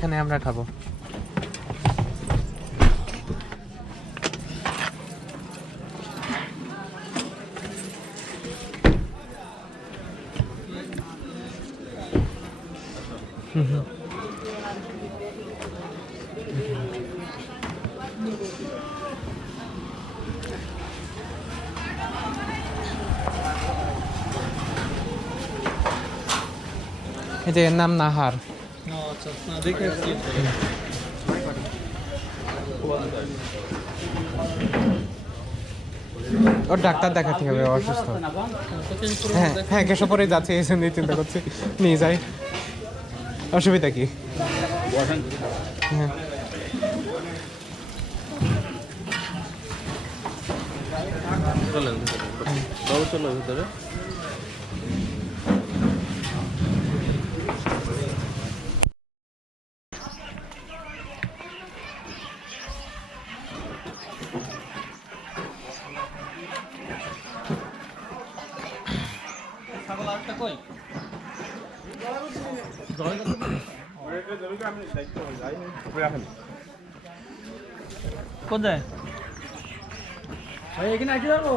এখানে আমরা খাবো। এই যে এর নাম নাহার। ওর ডাক্তার দেখাতে হবে, অসুস্থ। হ্যাঁ হ্যাঁ, কেশবপুরে যাচ্ছে, এই জন্যই চিন্তা করছি নিয়ে যাই। অসুবিধা কি? হ্যাঁ চলো ভিতরে। কোন যায় এখানে আসি যাবো।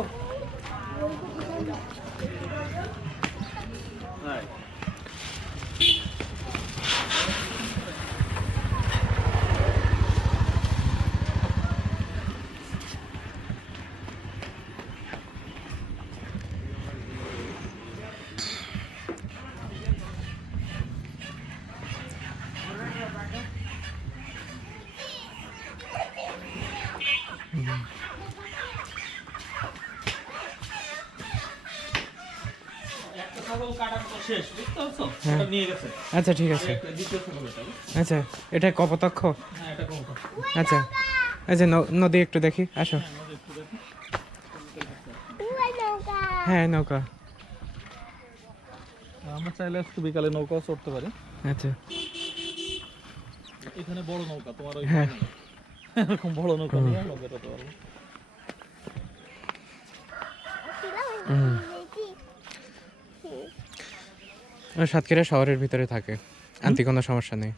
আচ্ছা ঠিক আছে। আচ্ছা এটা কপোতাক্ষ। আচ্ছা আচ্ছা, নদী একটু দেখি, আসো। হ্যাঁ নৌকা। আমরা চাইলে একটু বিকালে নৌকা চড়তে পারি। আচ্ছা এখানে বড় নৌকা তোমার, হ্যাঁ এরকম বড় নৌকা নিয়ে নৌকা চড়তে পারবো। সাতক্ষীরা শহরের ভিতরে থাকে, আনতে কোনো সমস্যা নেই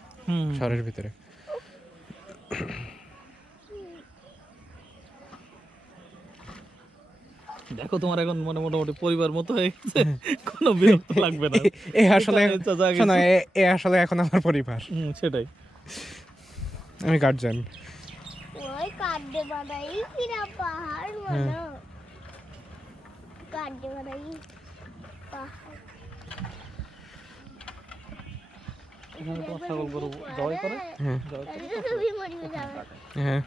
শহরের ভিতরে। দেখো তোমার এখন মানে মোটামুটি পরিবার মতো হয়ে গেছে, কোনো বিরক্ত লাগবে না। এই আসলে শোনো, এ আসলে এখন আমার পরিবার। সেটাই, আমি গার্জিয়ান। ওই কাটে বানাই কিরা পাহাড় বানা, কাটে বানাই পাহাড়। এখানে তোমার ছাগল গরু জবাই করে। হ্যাঁ তুমি মরিয়ে যাবে। হ্যাঁ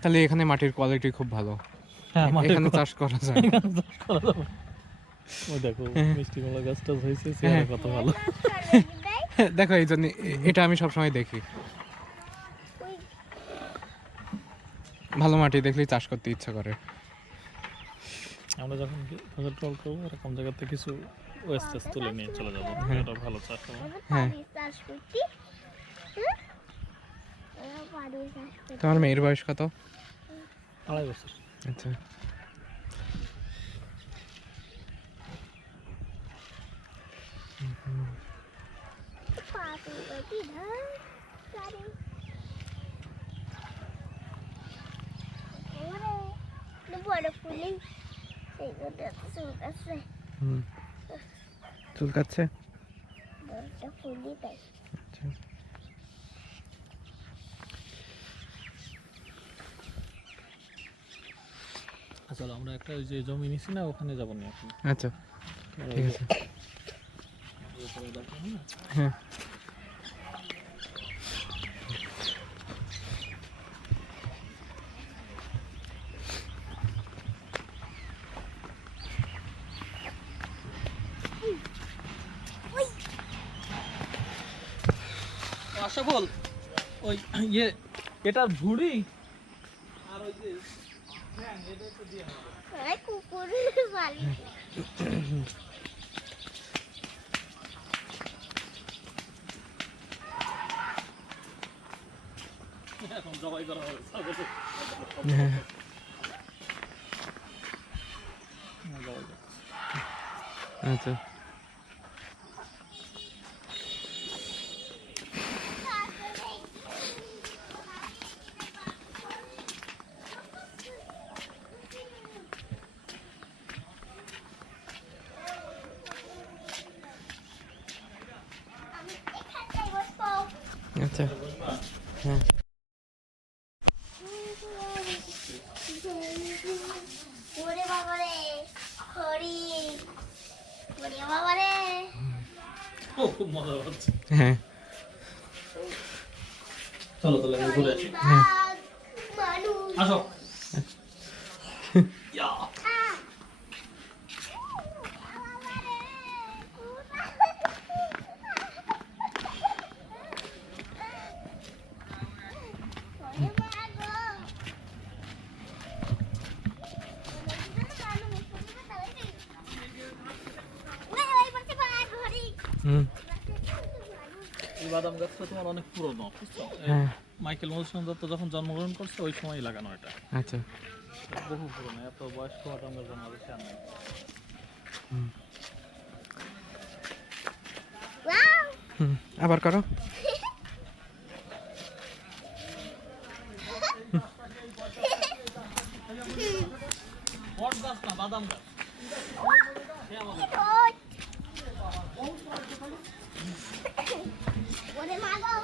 তাহলে এখানে মাটির কোয়ালিটি খুব ভালো, এখানে চাষ করা যায়। ও দেখো মিষ্টি কলা গাছটা হয়েছে, কত ভালো। দেখো এই জন্য এটা আমি সবসময় দেখি, ভালো মাটি দেখলেই চাষ করতে ইচ্ছা করে। আমরা যখন ফসল টল করবো এরকম জায়গাতে কিছু ওয়েস্টেজ তুলে নিয়ে চলে যাবো, এটা ভালো চাষ হবে। হ্যাঁ তোমার মেয়ের বয়স কত? 2.5 বছর। আচ্ছা চুলকাচ্ছে। আচ্ছা চলো আমরা একটা ওই যে জমি নিছি না, ওখানে যাবো না এখন। আচ্ছা ঠিক আছে। হ্যাঁ আশা বল ওই ইয়ে এটার ঝুড়ি আর ওই যে এটা একটু দিয়ে হবে। কুকুর বাড়ি এখন জবাই করা হবে। আচ্ছা আচ্ছা হ্যাঁ ওরে বাবা রে খড়ি ওরে বাবা রে ও খুব মজা হচ্ছে। হ্যাঁ চলো তাহলে আমি ঘুরে আসি। বাঘ মানুষ আসো। ইয়া। হুম এই বাদাম গাছটা তোমার অনেক পুরনো, বুঝছো? হ্যাঁ মাইকেল মধুসূদন দত্ত যখন জন্মগ্রহণ করছে ওই সময় লাগানো এটা। আচ্ছা বহু পুরনো, এত বয়স্ক বাদাম গাছ বাংলাদেশে আর নাই। আবার করো বট গাছ না, বাদাম গাছ। ওরে মা গো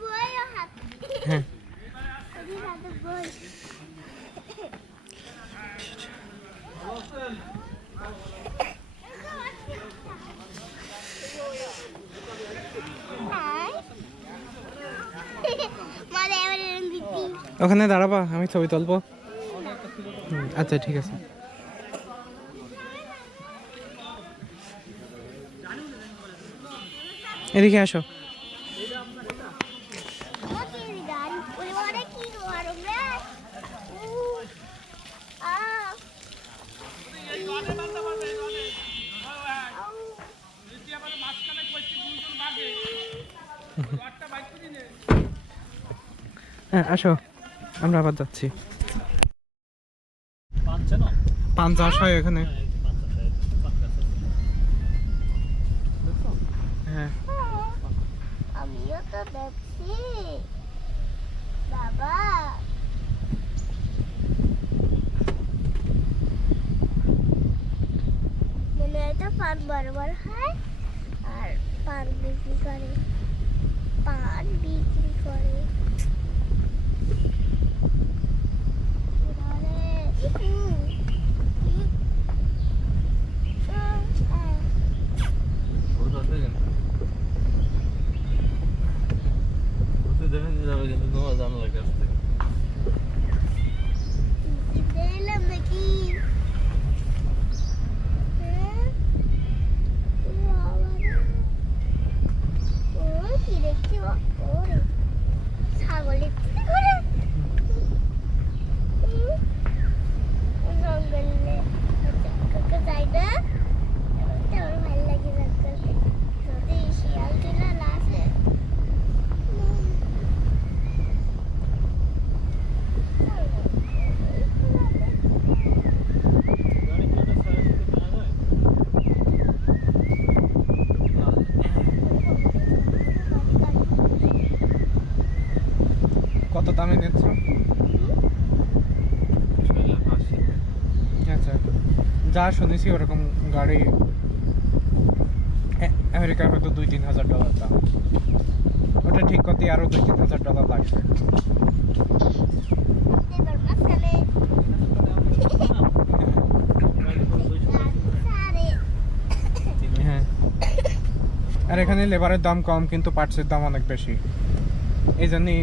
বই হাত হ্যাঁ ওরে হাতে বই মারে এবারে দিদি ওখানে দাঁড়াবা আমি ছবি তুলবো আচ্ছা ঠিক আছে এদিকে আসো ওরে গাড়ি ওরে ওরে কি গরম রে আ হ্যাঁ আসো আমরা আবার যাচ্ছি পান চেনো? পান চাষ হয় এখানে হ্যাঁ, এই যে পান চাষ হয়, পান গাছ আছে। দেখছো? হ্যাঁ আমিও তো দেখছি বাবা মনে হয় তো পান বরাবর হয় আর পান বিক্রি করে পান বিক্রি করে দিলাম নাকি ও কি দেখছি ওরে ছাগলের কি করে জঙ্গলে কাকা যাই না আমার ভালো লাগে জঙ্গলে যদি শিয়াল টিলা না আসে কত দামে নিচ্ছ আচ্ছা যা শুনেছি ওরকম গাড়ি আমেরিকায় হয়তো $2-3,000 দাম ওটা ঠিক করতে আরো $2-3,000 লাগবে এবার মাঝখানে হ্যাঁ আর এখানে লেবারের দাম কম কিন্তু পার্টসের দাম অনেক বেশি এই জন্যই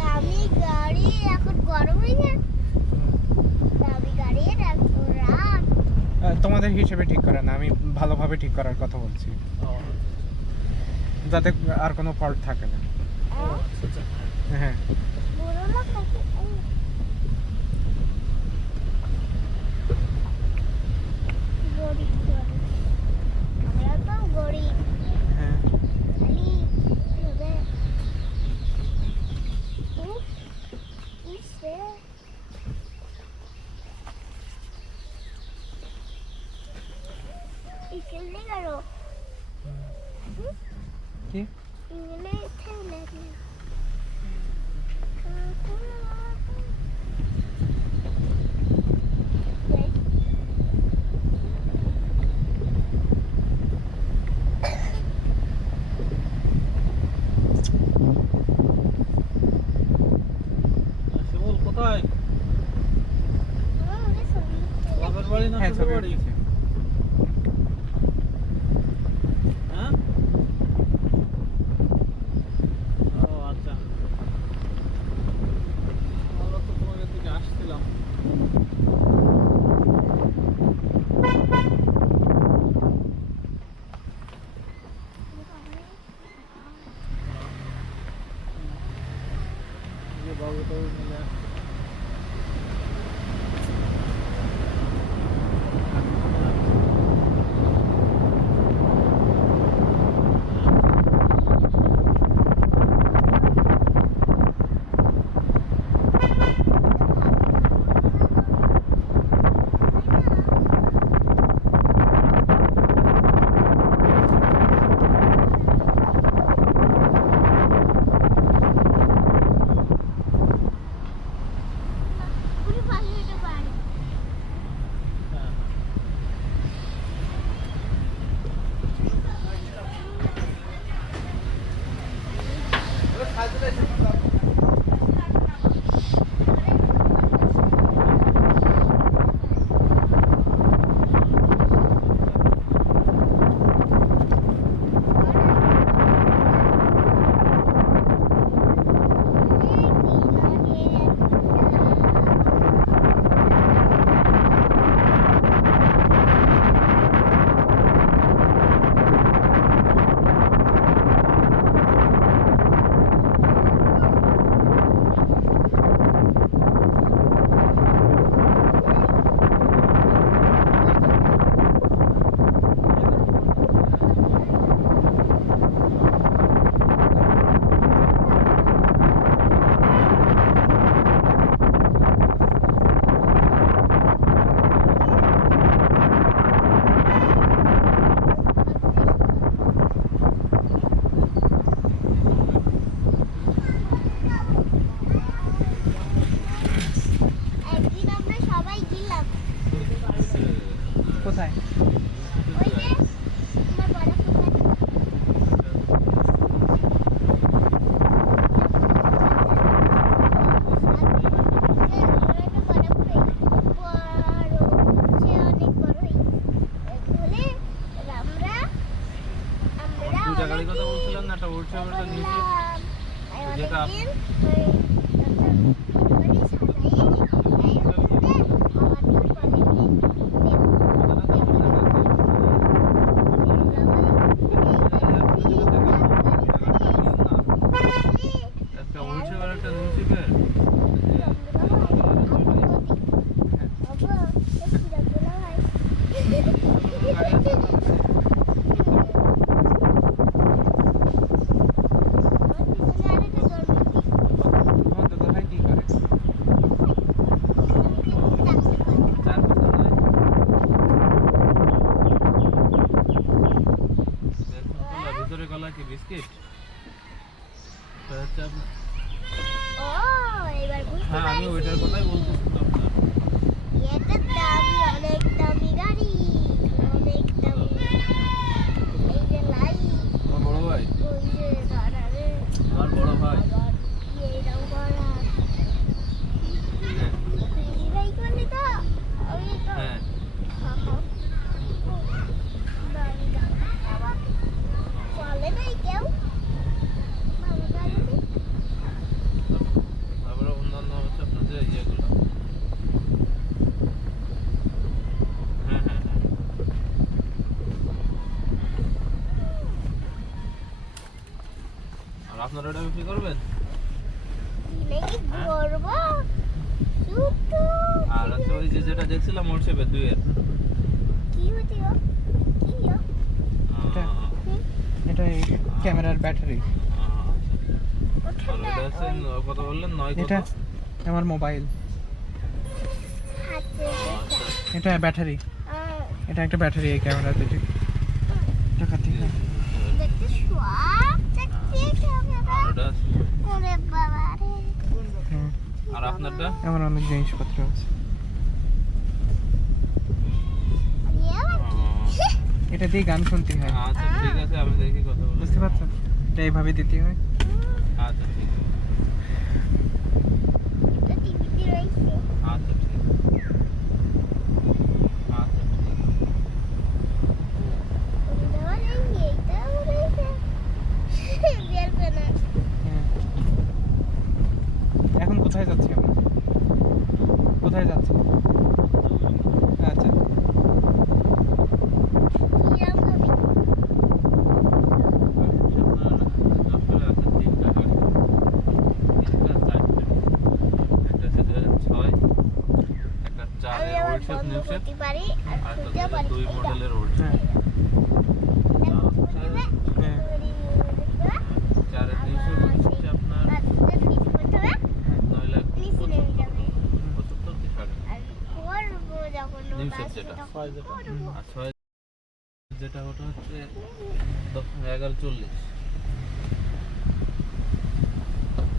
দামি গাড়ি এখন গরম হয়ে যায় দামি গাড়ি রাত তোমাদের হিসেবে ঠিক করে না আমি ভালোভাবে ঠিক করার কথা বলছি যাতে আর কোনো ফল্ট থাকে না হ্যাঁ বুড়ো লোক নাকি গরিব আমরা তো গরিব হ্যাঁ খালি হবে ইসে ইসলে গেল কি ইংলে ঠেলে কোথায়? বাবার বাড়ি না হ্যাঁ শ্বশুর ছবি বাড়ি? উঠেছে। হ্যাঁ? ও আচ্ছা। আমরা তো তোমাদের দিকে আসছিলাম। এই যে বাবু টাবু মিলে আসছে। হ্যাঁ। একদিন আমরা সবাই গেলাম কোথায়? ওই যে আমার বড় দুই টাকারই কথা বলছিলেন না, একটা উঠছে একটা নিচে। যেটা একটা উঠছে আর একটা নিচে বের। তোমার দাদা ভাই কি করে? চার পাঁচটা নয়। ভিতরে কলা কি বিস্কিট? তো হচ্ছে আপনার- হ্যাঁ আমি ওইটার কথাই বলতেছি তো আপনার। এটা দামি, অনেক দামি গাড়ি, অনেক দামি। এই যে লাইট, আমার বড় ভাই, ওই যে দাঁড়াবে, আমার বড় ভাই। আবার এইরকম করা। এইটাই করলি তো? আমি তো হ্যাঁ দামি দামি। আবার চলে নাই কেউ। ভালো গাড়ি। তারপরে অন্যান্য হচ্ছে আপনার যে ইয়েগুলো। হ্যাঁ হ্যাঁ হ্যাঁ। আর আপনারা এটা বিক্রি করবেন? নাকি করবো? শুধু আর হচ্ছে ওই যে যেটা দেখছিলাম হোয়াটসঅ্যাপে দুইয়ের। কি হচ্ছে গো? কি গো? এটা? এটা এই ক্যামেরার ব্যাটারি। ওঠে আর না, এটা হচ্ছে কত বললেন? 9 কত? এটা আমার মোবাইল। হাতে আচ্ছা। এটা ব্যাটারি। এটা একটা ব্যাটারি এই ক্যামেরা দুটি। টাকা থেকে। দেখতে সব দেখতে ক্যামেরা। আর এটা ওরে বাবা রে। হুম। আর আপনারটা? আমার অনেক জিনিসপত্র আছে। এটা দিয়ে গান শুনতে হয়। আচ্ছা ঠিক আছে, আমি দেখি কথা বলে। বুঝতে পারছো? এটা এইভাবে দিতে হয়। আচ্ছা ঠিক আছে। এটা টিভিতে কোথায় যাচ্ছে? আচ্ছা করতে পারি আর খুঁজে পারি হ্যাঁ হ্যাঁ যেটা ওটা হচ্ছে 11:40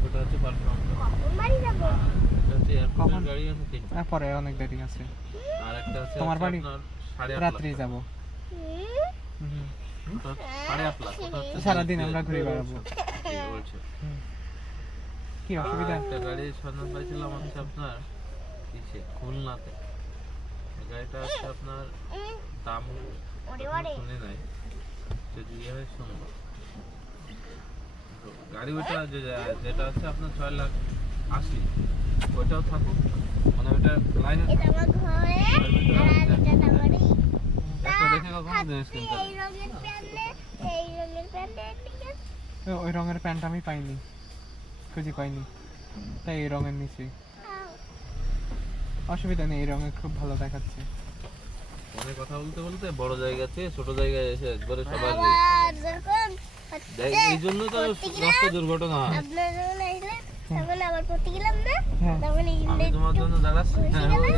ওটা হচ্ছে পারফরমেন্স এটা হচ্ছে এয়ারপোর্টের গাড়ি আছে তিনটা পরে অনেক দেরি আছে। আর একটা আছে তোমার বাড়ি? আপনার 8:30 রাত্রি যাব। ওটা 8:30 লাখ ওটা হচ্ছে সারাদিন আমরা ঘুরে বেড়াবো। বলছে কি অসুবিধা? একটা গাড়ি সন্ধান পাইছিলাম হচ্ছে আপনার কিসে খুলনাতে এই গাড়িটা হচ্ছে আপনার দাম শুনে নাই যদি ইয়ে হয় শুনবো তো গাড়ি ওইটা যেটা হচ্ছে আপনার 6,80,000 ওইটাও থাকুক মানে ওইটা লাইনে এটা আমার ঘরে আর এটা আমার বাড়ি। একটা দেখে কখনো জিনিস কিনতে এই রঙের প্যান্টে ঠিক আছে। ওই রঙের প্যান্ট আমি পাইনি, খুঁজে পাইনি, তাই এই রঙের নিচে। অসুবিধা নেই, এই রঙে খুব ভালো দেখাচ্ছে। অনেক কথা বলতে বলতে বড় জায়গাতে ছোট জায়গায় এসে একবারে সবাই আবার যখন এই জন্য তো রাস্তা দুর্ঘটনা হয়। আপনারা যখন আসলেন তখন আবার পড়তে গেলাম না, হ্যাঁ তখন এই আমি তোমার জন্য দাঁড়াচ্ছি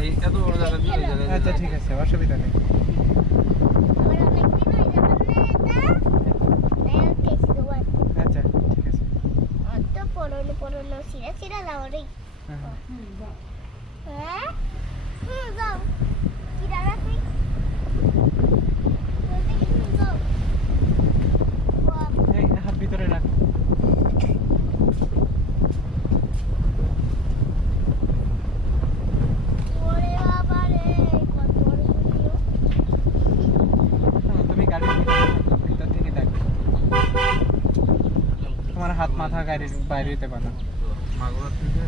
এই এত বড় জায়গা দিয়ে এই জায়গায় আচ্ছা ঠিক আছে, অসুবিধা নেই। আবার অনেক দিন হয়ে যাবে না এটা টেস্ট দেওয়ার আচ্ছা ঠিক আছে। অত পড়ানো সিরা যাওয়ারই। হ্যাঁ হ্যাঁ। হ্যাঁ যাও সিরা রাখি যাও এই হাত ভিতরে রাখ। ওরে বাবা রে কত বড় ভিডিও। তুমি গাড়ির ভিতর থেকে দেখো, তোমার হাত মাথা গাড়ির বাইরে দিতে পারো। মাগুরা থেকে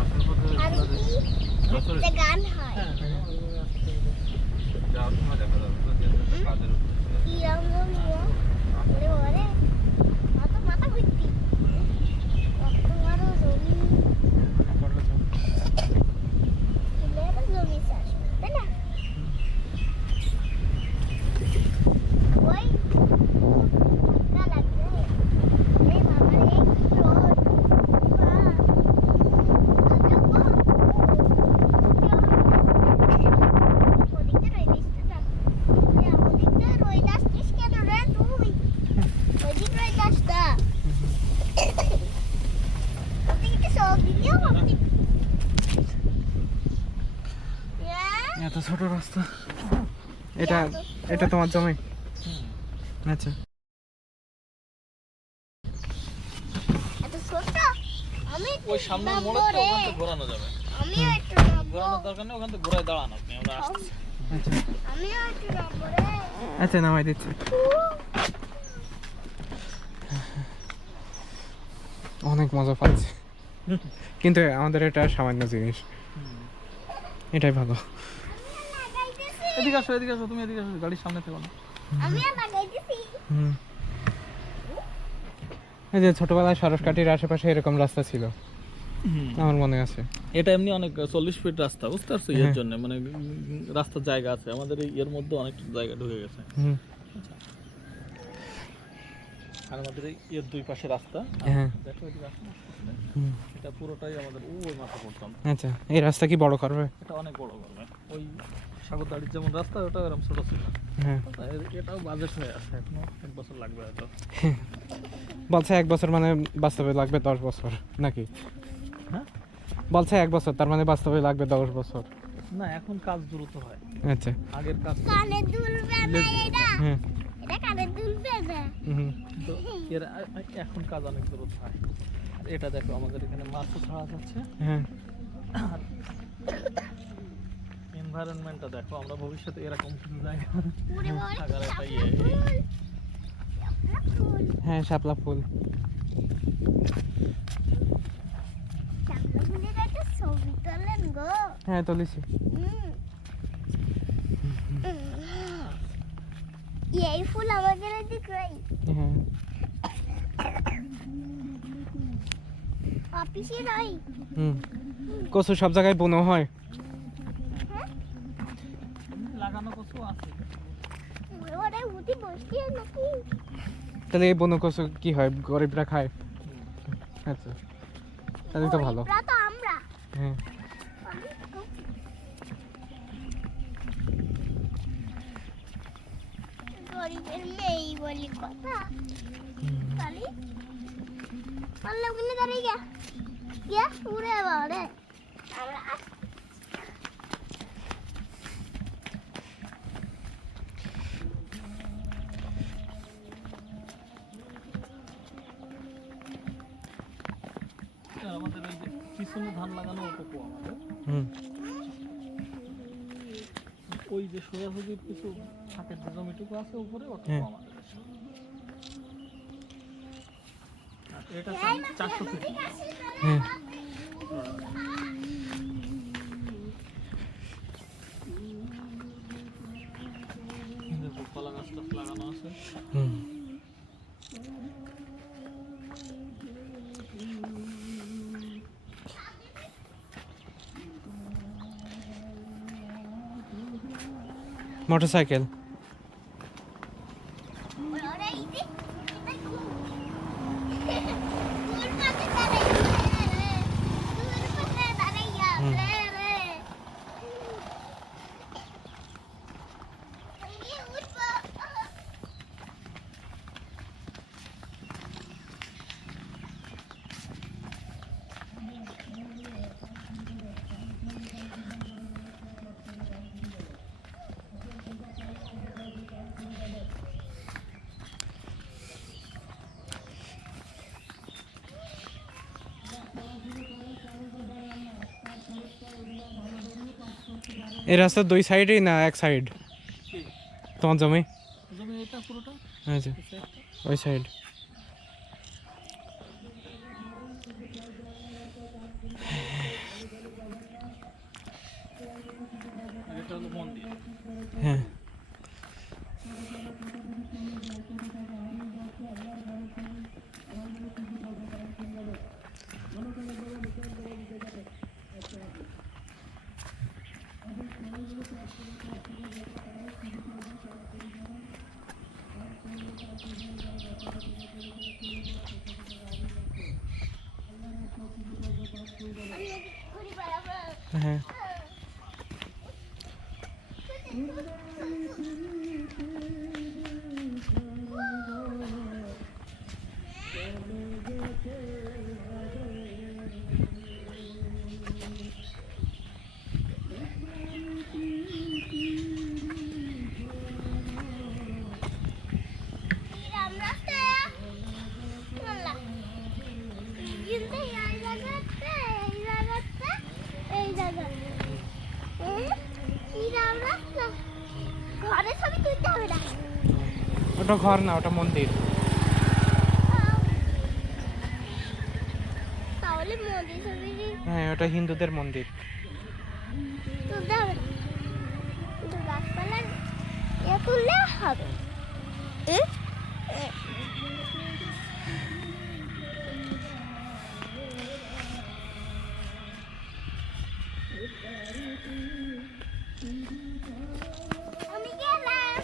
আসার পথে আর কি একটা গান হয় যাওয়ার সময় দেখা যাবে না যে কাজের উদ্দেশ্যে কি রঙ নিও ওরে ওরে কত মাথা ঘুরতি কত বড় জমি কিলের জমি চাষ তাই না ওই কা লাগছে রে বাবা রে কি রোদ এত ছোট রাস্তা। এটা এটা তোমার জমি? আচ্ছা ওই সামনের মোড়ে তো ওখান থেকে ঘোরানো যাবে। আমিও একটু ঘোরানোর দরকার নেই, ওখান থেকে ঘোরায় দাঁড়ানো আপনি আমরা আসছি। আচ্ছা আমিও একটু নম্বরে আচ্ছা নামাই দিচ্ছি। অনেক মজা পাচ্ছি, কিন্তু আমাদের এটা সামান্য জিনিস, এটাই ভালো। এদিকে আসো তুমি এদিকে আসো, গাড়ির সামনে থেকো না। আমিও লাগাইতেছি এই যে ছোটবেলায় সরসকাঠির আশেপাশে এরকম রাস্তা ছিল, আমার মনে আছে। এটা এমনি অনেক 40 ফিট রাস্তা, বুঝতে পারছো? এর জন্য মানে রাস্তার জায়গা আছে, আমাদের এর মধ্যে অনেক জায়গা ঢুকে গেছে। আর আমাদের এর দুই পাশে রাস্তা, হ্যাঁ দেখো এদিকে আসো, এটা পুরোটাই আমাদের ওই মাথা পর্যন্ত। আচ্ছা, এই রাস্তা কি বড় করবে? এটা অনেক বড় করবে, ওই সাগরদাড়ির যেমন রাস্তা ওটা এরকম ছোট ছিল। হ্যাঁ এটাও বাজেট হয়ে আছে, এখনো 1 বছর লাগবে হয়তো। বলছে 1 বছর, মানে বাস্তবে লাগবে 10 বছর নাকি? হ্যাঁ বলছে 1 বছর, তার মানে বাস্তবে লাগবে 10 বছর। না, এখন কাজ দ্রুত হয়, আচ্ছা আগের কাজ কানে দুলবে না এটা, হ্যাঁ এটা কানে দুলবে না। তো এর এখন কাজ অনেক দ্রুত হয়। আর এটা দেখো আমাদের এখানে মাছও ছাড়া যাচ্ছে। হ্যাঁ এনভায়রনমেন্টটা দেখো, আমরা ভবিষ্যতে এরকম কিছু জায়গা পুরো বড় থাকার একটা ফুল হ্যাঁ শাপলা ফুল। শাপলা ফুলের একটা ছবি তোলেন গো। হ্যাঁ তুলেছি। এই ফুল আমাদের এদিকে নাই। হ্যাঁ অফিসে নাই। কচু সব জায়গায় বুনো হয়। লাগানো কচু আছে। ওরে উঠি বসছি নাকি? তাহলে এই বুনো কচু কি হয়, গরিবরা খায়? আচ্ছা তাহলে তো ভালো। ওরা তো আমরা। হ্যাঁ গরিবের মেয়ে বলি কথা। তালি পারলে ওখানে দাঁড়িয়ে গিয়া গিয়া উড়ে বাড়ে আমরা আমাদের ওই যে পিছনে ধান লাগানো ওটুকু আমাদের, ওই যে সোজাসুজি কিছু ফাঁকের যে জমিটুকু আছে উপরে ওটুকু হ্যাঁ। আমাদের। আর এটা 400 ফিট। হ্যাঁ দেখো কলা গাছ টাছ লাগানো আছে। মোটরসাইকেল। ওরে ইতি ফুল পাতে দাঁড়াই ফুল পাতে দাঁড়াইয়া রে আমি উঠবো। এই রাস্তার দুই সাইডেই না এক সাইড তোমার জমি? জমি এটা পুরোটা আচ্ছা ওই সাইড। এটা হলো মন্দির। হ্যাঁ হ্যাঁ ঘরে ছবি তুলতে হবে না। ওটা ঘর না, ওটা মন্দির। তাহলে মন্দির ছবি হ্যাঁ ওটা হিন্দুদের মন্দির। তুলতে হবে না, কিন্তু গাছপালা তুললে হবে। আমি গেলাম।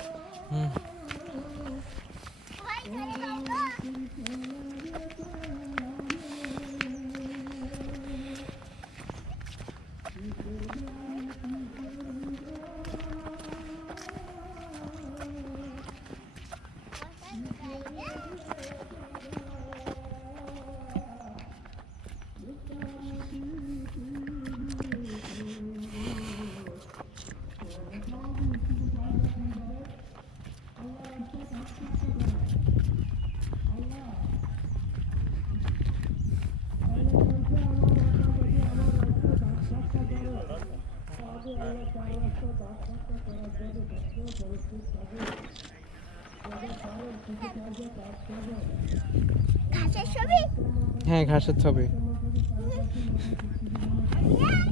ভাই চলে যাবো। ঘাসের ছবি? হ্যাঁ ঘাসের ছবি।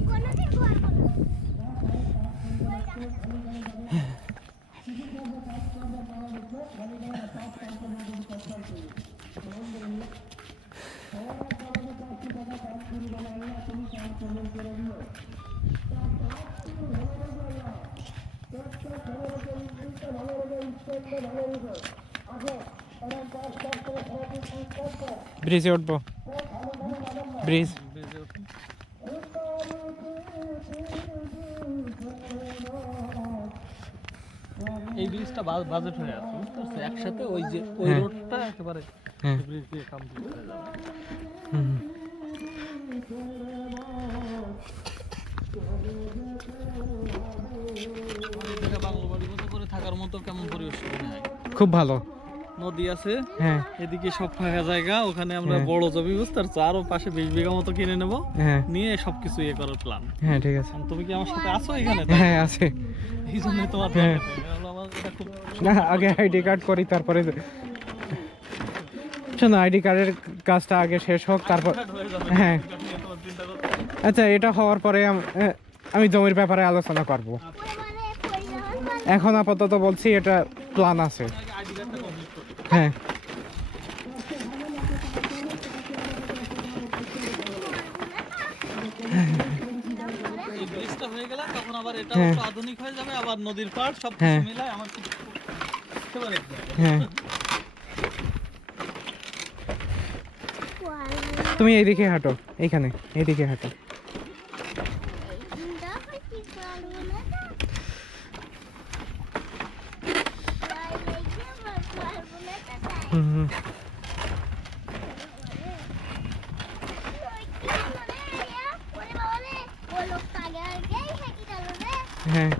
কোনোদিন করবো না। ব্রিজে উঠবো, ব্রিজ। এই ব্রিজটা বাজেট হয়ে আছে, বুঝতে পারছো? একসাথে ওই যে ওই হ্যাঁ। রোডটা একেবারে হ্যাঁ। ব্রিজ দিয়ে কমপ্লিট হয়ে যাবে। হুম। বাংলো বাড়ির মতো করে থাকার মতো কেমন পরিবেশ হয়? খুব ভালো। নদী আছে, হ্যাঁ এদিকে সব ফাঁকা জায়গা, ওখানে আমরা হ্যাঁ। বড় জমি, বুঝতে পারছো? আরো পাশে 20 বিঘা মতো কিনে নেব, হ্যাঁ নিয়ে সবকিছু ইয়ে করার প্ল্যান। হ্যাঁ ঠিক আছে। তুমি কি আমার সাথে আছো এখানে? হ্যাঁ আছে। এই জন্য তোমার হ্যাঁ। আমার এটা খুব না আগে আইডি কার্ড করি, তারপরে শোনো আইডি কার্ডের কাজটা আগে শেষ হোক, তারপর হয়ে যাবে। হ্যাঁ তোমার চিন্তা করতে আচ্ছা এটা হওয়ার পরে আমি জমির ব্যাপারে আলোচনা করব। এখন আপাতত বলছি এটা প্ল্যান আছে। আইডি কার্ডটা কমপ্লিট করতে। হ্যাঁ এই ব্রিজটা হয়ে গেলে তখন আবার এটা হ্যাঁ। একটু আধুনিক হয়ে যাবে, আবার নদীর পাড় সব হ্যাঁ। কিছু মিলায় আমার খুব favorite জায়গা। হ্যাঁ তুমি এইদিকে হাঁটো, এইখানে এইদিকে হাঁটো। হুম হুম। হ্যাঁ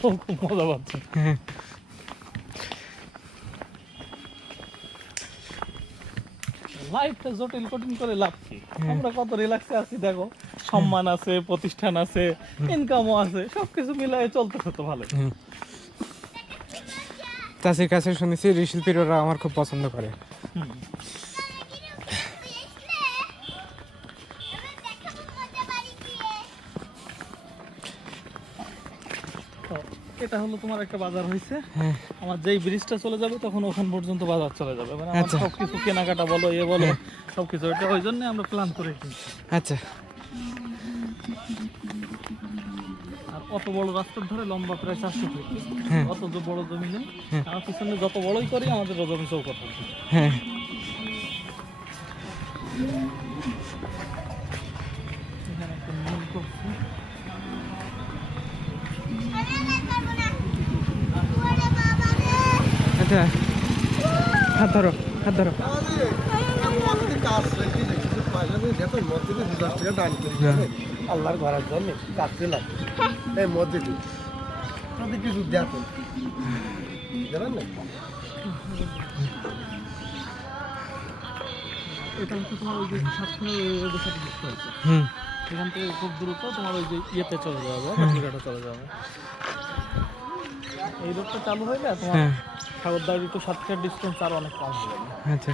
খুব মজা পাচ্ছে। হ্যাঁ লাইফটা জটিল কঠিন করে লাভ কি? আমরা কত রিল্যাক্সে আছি দেখো, সম্মান আছে, প্রতিষ্ঠান আছে, ইনকামও আছে, সবকিছু মিলাই চলতেছে তো ভালো। হুম। চাষির কাছে শুনেছি ঋষিল্পীর ওরা আমার খুব পছন্দ করে। এটা হলো তোমার একটা বাজার হয়েছে, হ্যাঁ আমার যেই ব্রিজটা চলে যাবে তখন ওখান পর্যন্ত বাজার চলে যাবে, মানে আমার আচ্ছা। সবকিছু কেনাকাটা বলো এ বলো সবকিছু, এটা ওই জন্য আমরা প্ল্যান করে কিনছি। আচ্ছা আর অত বড় রাস্তার ধরে লম্বা প্রায় 400 ফিট, হ্যাঁ। অত যে বড় জমি নেই, হ্যাঁ। আমার পিছনে যত বড়ই করি আমাদের জমি চৌকট হবে। হ্যাঁ এখানে একটা মিল করছি। আচ্ছা হাত ধরো, হাত ধরো। আল্লাহর ঘরের জন্য কাটতে লাগে এই মসজিদে যদি কিছু দেখেন জানেন না এটা হচ্ছে তোমার ওই যে সাতক্ষীরা রোডের সাথে যুক্ত হয়েছে, হুম এখান থেকে খুব দ্রুত তোমার ওই যে ইয়েতে চলে যাবে, হাতিঘাটে চলে যাবে। এই রোডটা চালু হয়ে যায় তোমার হ্যাঁ সাগরদাড়ি তো সাতক্ষীরার ডিস্টেন্স আর অনেক কম হয়ে যাবে। আচ্ছা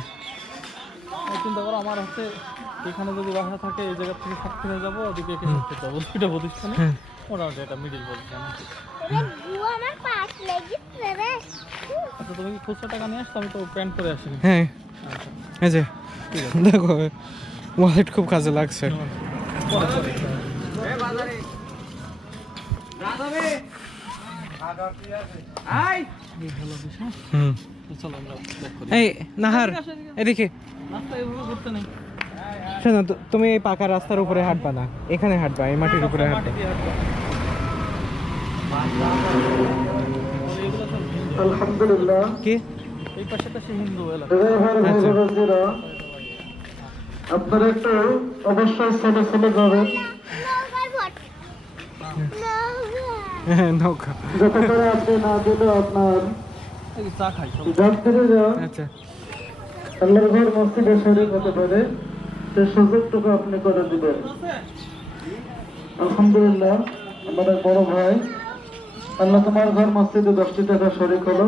চিন্তা করো আমার হচ্ছে এখানে যদি বাসা থাকে এই জায়গা থেকে সাতক্ষীরা যাবো, ওদিকে এসে সাতক্ষীরা যাবো, দুইটা প্রতিষ্ঠানে হ্যাঁ মোটামুটি একটা মিডিল পজিশন। আমার পাশ লেগেছে রে। আচ্ছা তুমি কি খুচরা টাকা নিয়ে আসছো? আমি তো প্যান্ট করে আসিনি। হ্যাঁ আচ্ছা এই যে ঠিক আছে। দেখো ওয়ালেট খুব কাজে লাগছে। ধন্যবাদ। পরে পরে। এই হলো বিষয়। হুম তো চলো আমরা back করি। এই নাহার এদিকে রাস্তা এভাবে ঘুরতে নেই। শোনো তুমি এই পাকা রাস্তার উপরে হাঁটবা না, এখানে হাঁটবা, এই মাটির উপরে মাটি হাঁটবা। দিয়ে হাঁটবো। এগুলো সব হিন্দু। আলহামদুলিল্লাহ কি এই পাশে হিন্দু এলাকা। আচ্ছা। আপনারা একটু অবশ্যই চলে চলে যাবেন, নৌকার ভট নৌকা হ্যাঁ, নৌকা। যাতে করে আপনি না দিলে আপনার এই চা খাই সব। যাত্রীরা আচ্ছা আল্লাহর ঘর মসজিদে শরীক হতে পারে, সেই সুযোগটুকু আপনি করে দিবেন। আলহামদুলিল্লাহ, আমাদের বড় ভাই, আল্লাহ তোমার ঘর মসজিদে 10টি টাকা শরীক হলো।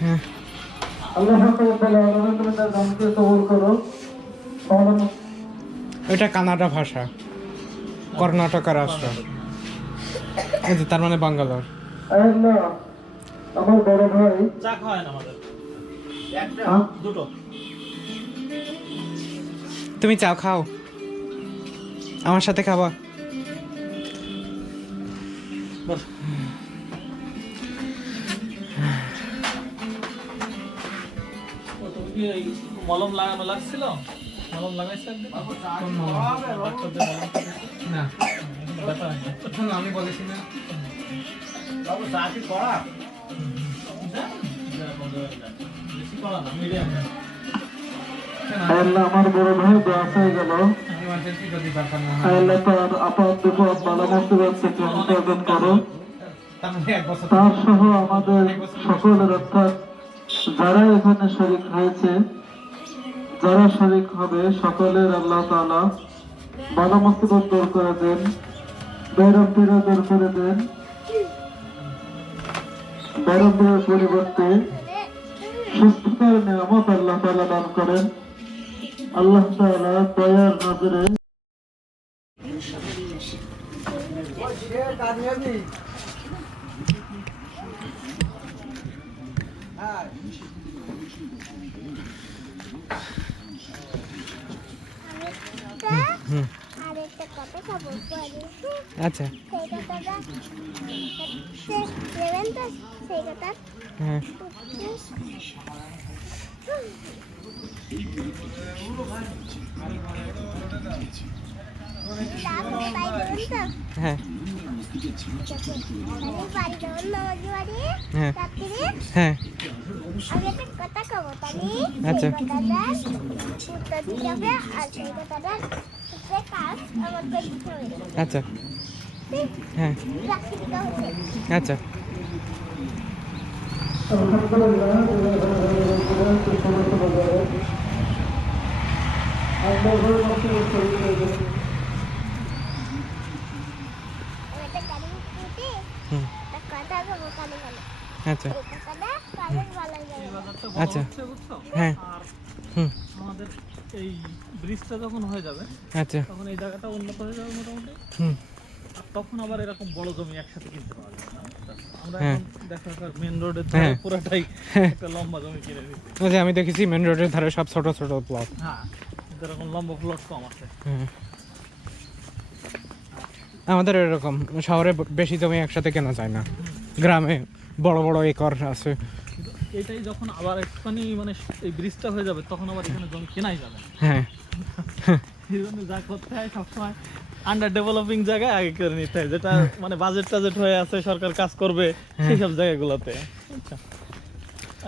হ্যাঁ আল্লাহ আলহামদুলিল্লাহ দানকে কবুল করো। এটা কানাডা ভাষা, কর্ণাটক রাষ্ট্র। এই যে তার মানে বাঙ্গালোর। আল্লাহ আমার বড় ভাই, চা খাওয়ায় না আমাদের। হ্যাঁ? দুটো। তুমি চাও খাও, আমার সাথে খাবা। বস। ও, তুমি কি এই মলম লাগানো লাগছিল? মলম লাগাইছে একদিন? ডাক্তারদের মলম লাগাইছে? না ব্যথা হয় না? আমি বলেছি না। বেশি কড়া না, medium না। আল্লাহ আমার বড় ভাই দোয়া হয়ে গেল। ইমার্জেন্সি যদি ব্যাপার না আল্লাহ তার আপাত বিপদ বালা মুসিবত থেকে হেফাজত করো। তার মানে 1 বছর তার সহ আমাদের সকলের, অর্থাৎ যারা এখানে শরীক হয়েছে, যারা শরীক হবে, সকলের আল্লাহ তাআলা বালা মুসিবত দূর করে দেন, বেরম পীড়া দূর করে দেন, বেরম পীড়ার পরিবর্তে সুস্থতার নিয়ামত আল্লাহ তাআলা দান করেন। আল্লাহ তাআলা দয়ার নজরে আর একটা কথা খাবো পরে আচ্ছা সেই কথাটা নেবেন তো সেই কথা হ্যাঁ হ্যাঁ হ্যাঁ হ্যাঁ আমি একটা কথা খাবো তাহলে আচ্ছা। উত্তর দিতে হবে আর সেই কথাটার কাজ আমাকে দিতে হবে আচ্ছা হ্যাঁ রাখি দিতে হবে আচ্ছা একটা গাড়ি উঠে হুম একটা কথা খাবো কানে কানে আচ্ছা এই কথাটা কানের গলায় এই যাবে বাজারটা বড় আচ্ছা। হচ্ছে, বুঝছো? হ্যাঁ আর হুম আমাদের এই ব্রিজটা যখন হয়ে যাবে আচ্ছা তখন এই জায়গাটা উন্নত হয়ে যাবে মোটামুটি। হুম আর তখন আবার এরকম বড় জমি একসাথে কিনতে পাওয়া যাবে না। আমরা হ্যাঁ। এখন দেখা যাক মেন রোডের হ্যাঁ। পুরোটাই হ্যাঁ। একটা লম্বা জমি কিনে নিচ্ছি। ওই যে আমি দেখেছি মেন রোডের ধারে সব ছোট ছোট প্লট হ্যাঁ, কিন্তু এরকম লম্বা প্লট কম আছে। হ্যাঁ আমাদের এরকম শহরে বেশি জমি একসাথে কেনা যায় না, গ্রামে বড় বড় একর আছে। কিন্তু এটাই যখন আবার একটুখানি মানে এই ব্রিজটা হয়ে যাবে তখন আবার এখানে জমি কেনাই যাবে না। হ্যাঁ এই জন্য যা করতে হয় সবসময় আন্ডার ডেভেলপিং জায়গায় আগে করে নিতে হয়, যেটা মানে বাজেট টাজেট হয়ে আছে, সরকার কাজ করবে সেই সব জায়গাগুলোতে। আচ্ছা,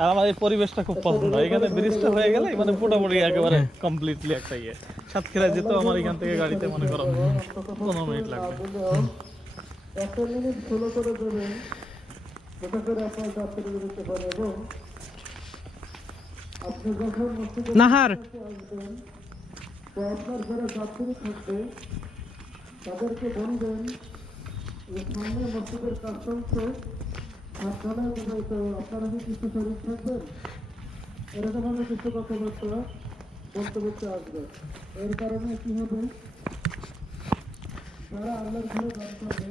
আর আমার এই পরিবেশটা খুব পছন্দ। এখানে ব্রিজটা হয়ে গেলে মানে মোটামুটি একেবারে কমপ্লিটলি একটা ইয়ে। সাতক্ষীরায় যেতেও আমার এখান থেকে গাড়িতে মনে করো 15 মিনিট লাগবে। 1 মিনিট ফলো করে দেবেন, যাতে করে আপনার যাত্রী দিতে পারে। এবং আপনি যখন মসজিদে নাহার আসবেন, তো আপনার যারা যাত্রী থাকবে তাদেরকে বলবেন যে সামনে মসজিদের কাজ চলছে, সাবধানে তো আপনারা কি কিছু শরীর থাকবেন, এরকম ভাবে কিছু কথাবার্তা বলতে বলতে আসবে। এর কারণে কি হবে, যারা আল্লাহর ঘরে দান করবে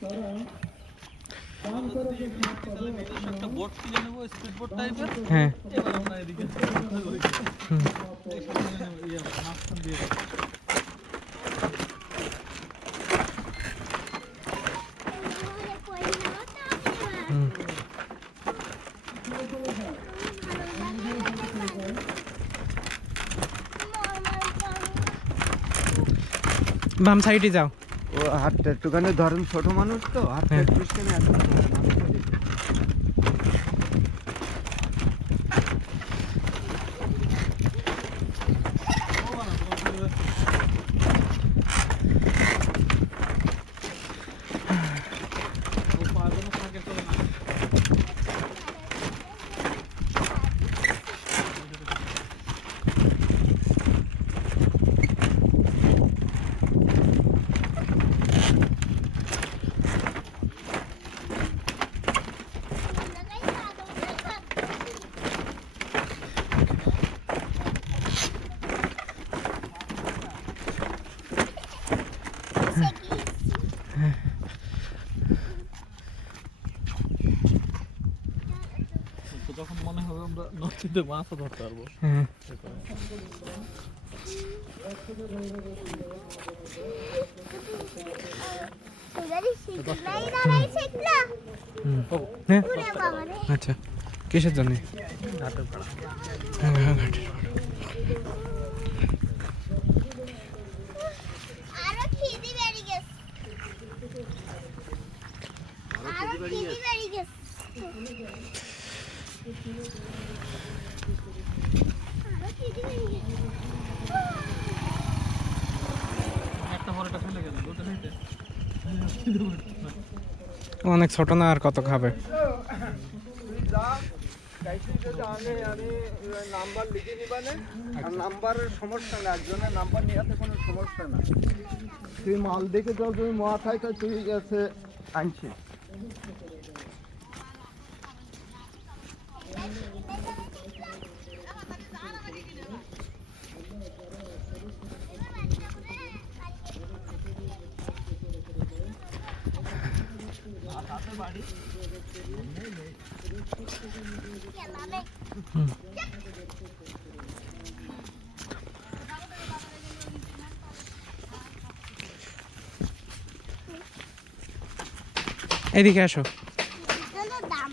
তারা দান করে যে সব পাবে, একটা বোট কিনে নেবো, স্পিড বোট টাইপের। হ্যাঁ এবার আমরা এদিকে এই সামনে ইয়ে মাঝখান দিয়ে যাবো। বাম সাইডে যাও। ও হাতটা একটুখানি ধরেন, ছোট মানুষ তো হাতটা হ্যাঁ। একটুখানি আছে। যখন মনে হবে আমরা নদীতে মাছও ধরতে পারবো। হ্যাঁ হ্যাঁ আচ্ছা, কিসের জন্য? ঘাটের ভাড়া। হ্যাঁ ঘাটের। আরো খিদি বেড়ে গেছে। আরো খিদি বেড়ে গেছে। আরো খিদি বেড়ে গেছে। একটা পরেটা ফেলে গেল, দুটো খাইতে। অনেক ছোট না, আর কত খাবে? নাম্বার লিখে নিবানে, আর নাম্বারের সমস্যা না, একজনের নাম্বার নেওয়াতে কোনো সমস্যা না। তুই মাল দেখে যাও, তুমি মাথায় তো তুই গেছে আনছি। এদিকে আসো। দাম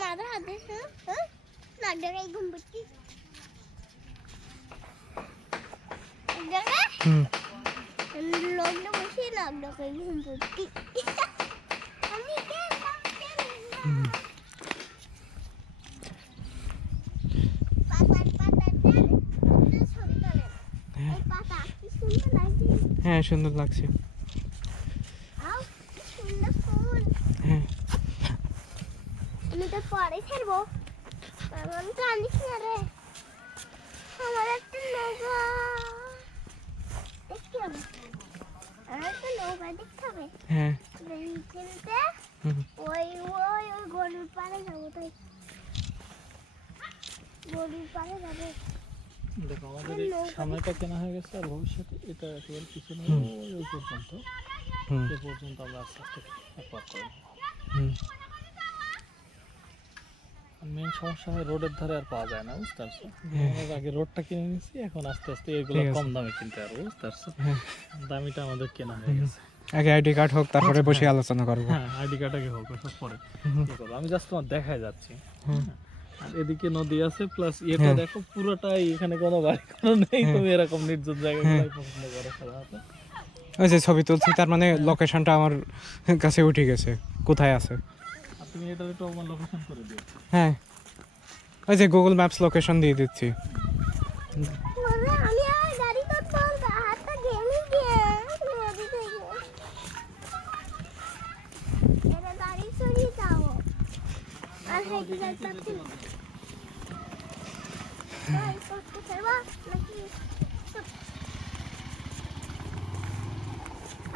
মাথা হাতে নাক ডাকাই ঘুম পাচ্ছি। লগ্ন বসে নাক ডাকাই ঘুম পাচ্ছি। আমি হ্যাঁ সুন্দর লাগছে। হ্যাঁ আমি তো পরে ছাড়বো, আমি তো আনিস না রে। আমার একটা নৌকা দেখতে হবে, আমার একটা নৌকা দেখতে হবে। হ্যাঁ খেলতে হুম। ওই ওই ওই গরুর পাড়ে যাবো, তাই গরুর পাড়ে যাবো। দেখো আমাদের এই সামনেটা কেনা হয়ে গেছে, আর ভবিষ্যতে এটা একেবারে পিছনে ওই পর্যন্ত, হুম এ পর্যন্ত আমরা আস্তে আস্তে একবার করবো। হুম মেন সমস্যা হয় রোডের ধারে আর পাওয়া যায় না, বুঝতে পারছো? আমরা আগে রোডটা কিনে নিয়েছি, এখন আস্তে আস্তে এগুলো ঠিক আছে। কম দামে কিনতে পারবো, বুঝতে পারছো? হ্যাঁ। দামিটা আমাদের কেনা হয়ে গেছে। আগে আইডি কার্ড হোক, তারপরে বসে আলোচনা করবো। হ্যাঁ আইডি কার্ড আগে হোক, সব পরে ইয়ে করবো। আমি জাস্ট তোমার দেখায় যাচ্ছি। হুম। আর এদিকে নদী আছে, প্লাস ইয়েটা হ্যাঁ। দেখো পুরোটাই, এখানে কোনো বাড়ি কোনো নেই। হ্যাঁ। তুমি এরকম নির্জন জায়গাগুলোই পছন্দ করো সাধারণত। ওই যে ছবি তুলছি, তার মানে লোকেশনটা আমার কাছে উঠে গেছে, কোথায় আছে। আর তুমি এটার একটু আমার লোকেশন করে দিও। হ্যাঁ ওই যে গুগল ম্যাপস লোকেশন দিয়ে দিচ্ছি। আমি আর গাড়ি করতে হাতটা ঘেমে গিয়ে নদী থেকে এটা গাড়ি সরিয়ে যাও। আর হেঁটে যাচ্ছি ভাই, করতে পারবা নাকি?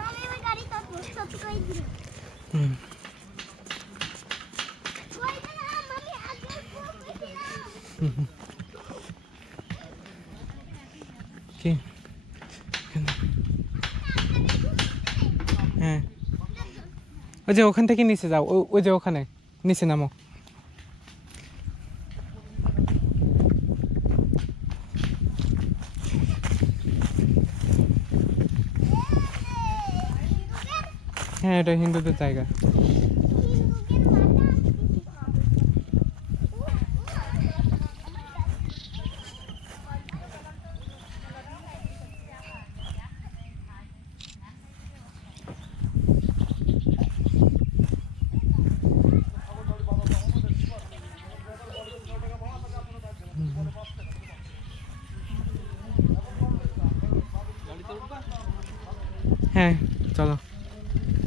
আমি এবার গাড়ি করবো, সব করে দিই। হুম কি? হ্যাঁ ওই যে ওখান থেকে নিচে যাও, ওই যে ওখানে নিচে নামো। হ্যাঁ এটা হিন্দুদের জায়গা। হ্যাঁ চলো,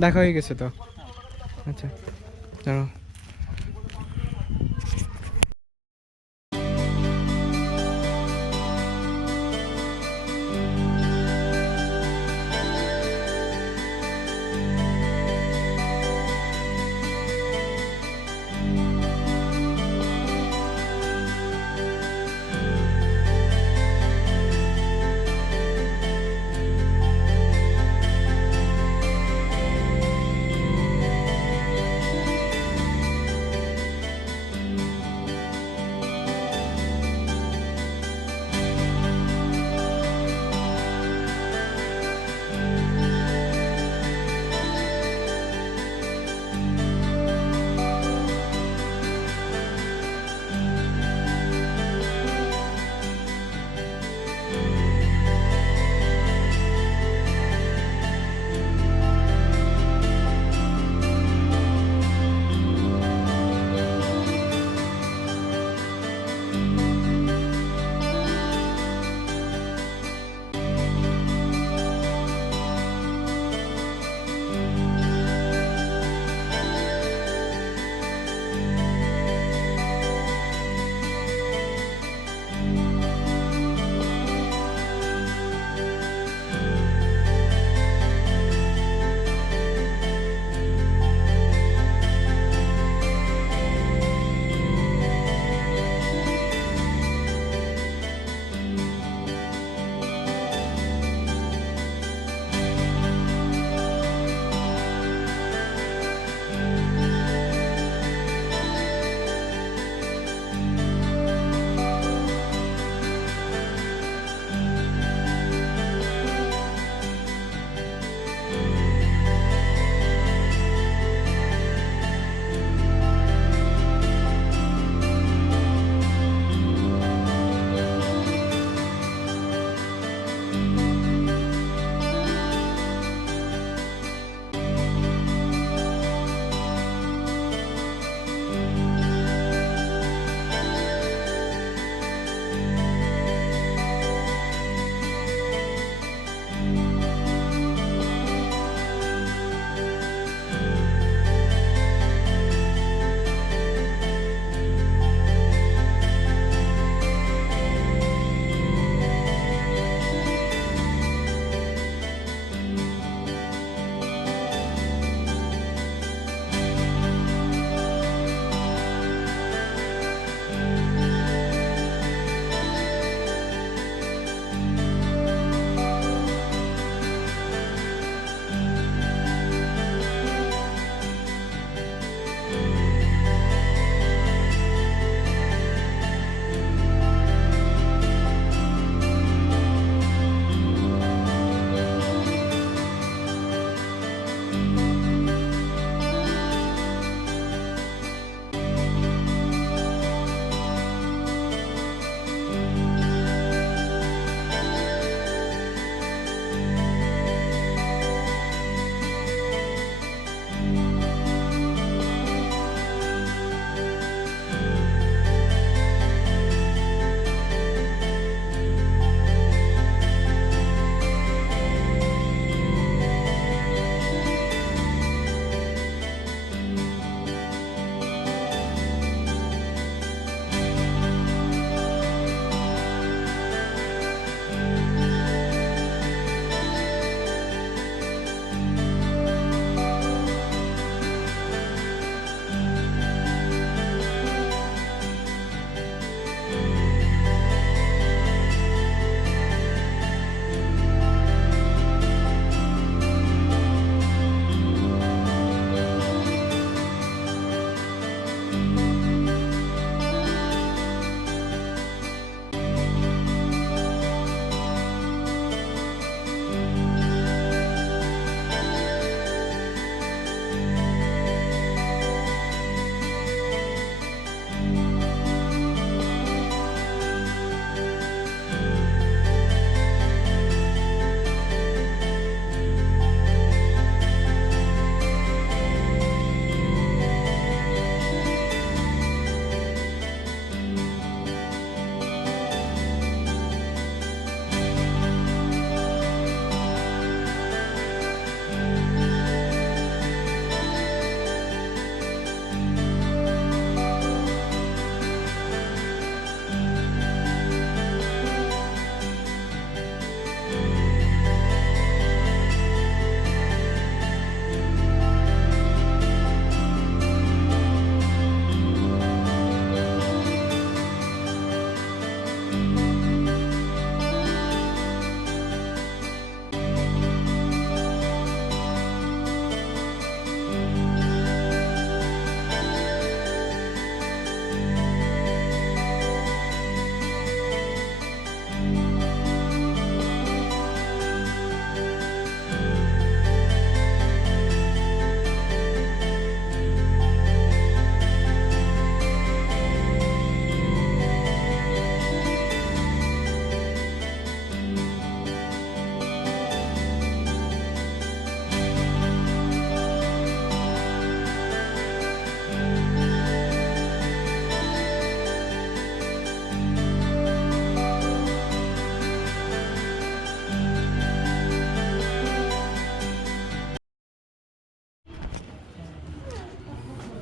দেখা হয়ে গেছে তো। আচ্ছা চলো।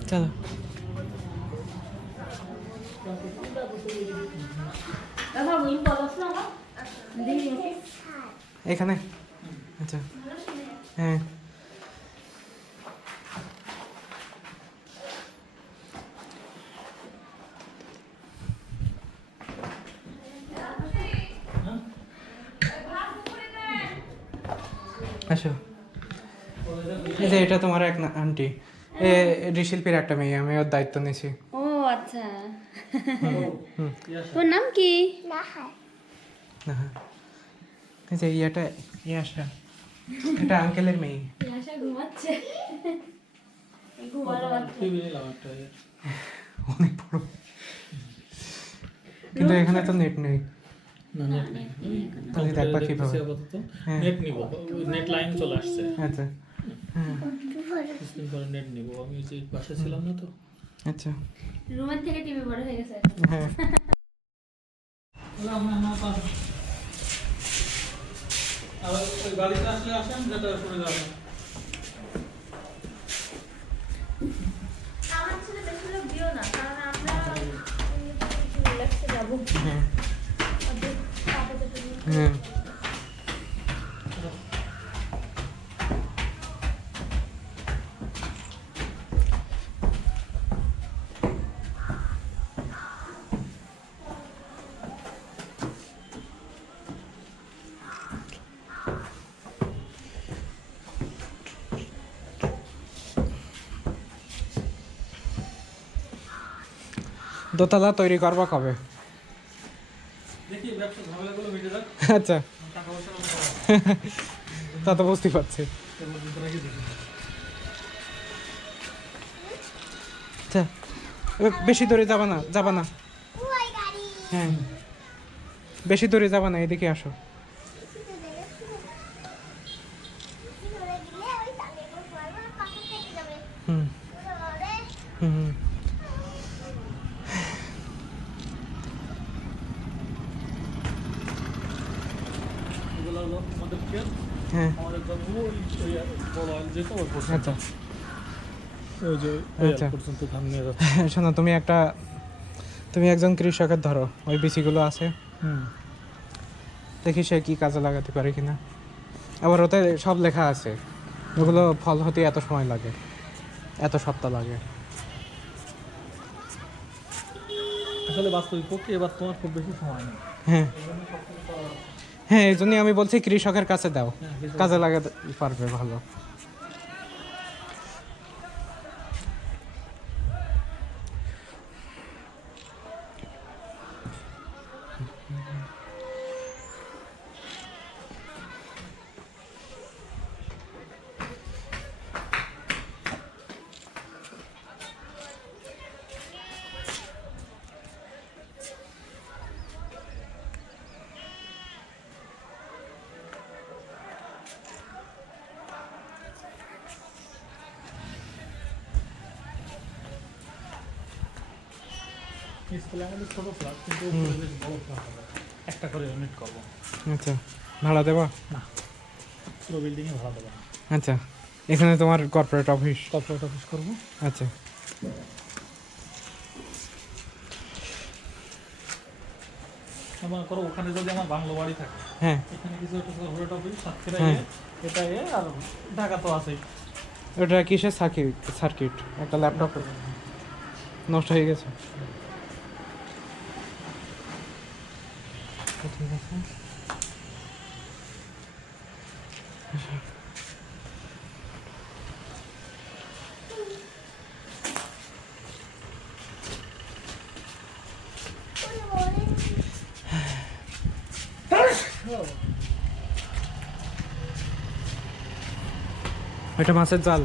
চলো এখানে আচ্ছা হ্যাঁ আসো এই যে এটা তোমার এক আন্টি এ ঋষিল্পীর একটা মেয়ে আমি ওর দায়িত্ব নিয়েছি ও আচ্ছা তোর নাম কি না হয় না এই যে ইয়েটা ইয়াসা এটা আঙ্কেলের মেয়ে আশা ঘুমাচ্ছে ঘুমানো অনেক বড় কিন্তু এখানে তো নেট নেই তাহলে দেখবা কিভাবে হ্যাঁ নেট নিব নেট লাইন চলে আসছে আচ্ছা হ্যাঁ কিছুদিন পরে নেট নিব আমি যে পাশে ছিলাম না তো আচ্ছা রুমের থেকে টিভি বড় হয়ে গেছে হ্যাঁ আর ওই গাড়িতে আসলে আসেন যেটা করে যাবেন আমার ছেলে বেশি লোক দিও না কারণ আমরা রিল্যাক্সে যাবো হ্যাঁ হ্যাঁ দোতলা তৈরি করবা কবে দেখি ব্যবসা ঝামেলাগুলো মিটে যাক আচ্ছা টাকা পয়সা তা তো বুঝতেই পারছি এর মধ্যে তো রাখি দেখি আচ্ছা বেশি দূরে যাবা না ওই গাড়ি হ্যাঁ বেশি দূরে যাবা না এদিকে আসো হুম হুম এগুলো হলো আমাদের খেল হ্যাঁ আমাদের জন্য ওই বড় আইল যেটা ওই পর্যন্ত আচ্ছা ওই যে ওই আচ্ছা। পর্যন্ত ধান নিয়ে যাচ্ছে শোনো তুমি একজন কৃষকের ধরো ওই বিচিগুলো আছে দেখি সে কি কাজে লাগাতে পারে কিনা আবার ওতে সব লেখা আছে ওগুলো ফল হতে এত সময় লাগে এত সপ্তাহ লাগে আসলে বাস্তবিক পক্ষে এবার তোমার খুব বেশি সময় নেই হ্যাঁ হ্যাঁ এই জন্যই আমি বলছি কৃষকের কাছে দাও কাজে লাগাতে পারবে ভালো স্কুলে আমাদের ছোট ফ্ল্যাট কিন্তু উপরে বেশ বড় ফ্ল্যাট হবে একটা করে ইউনিট করবো আচ্ছা ভাড়া দেবা পুরো বিল্ডিংয়ে ভাড়া দেবো না আচ্ছা এখানে তোমার কর্পোরেট অফিস কর্পোরেট অফিস করবো আচ্ছা মনে করো ওখানে যদি আমার বাংলো বাড়ি থাকে হ্যাঁ এখানে কিছু একটা কর্পোরেট অফিস সাতক্ষীরা হ্যাঁ। এটা আর ঢাকা তো আছেই ওটা কিসের সার্কিট একটা ল্যাপটপ নষ্ট হয়ে গেছে ঠিক আছে এটা মাছের জাল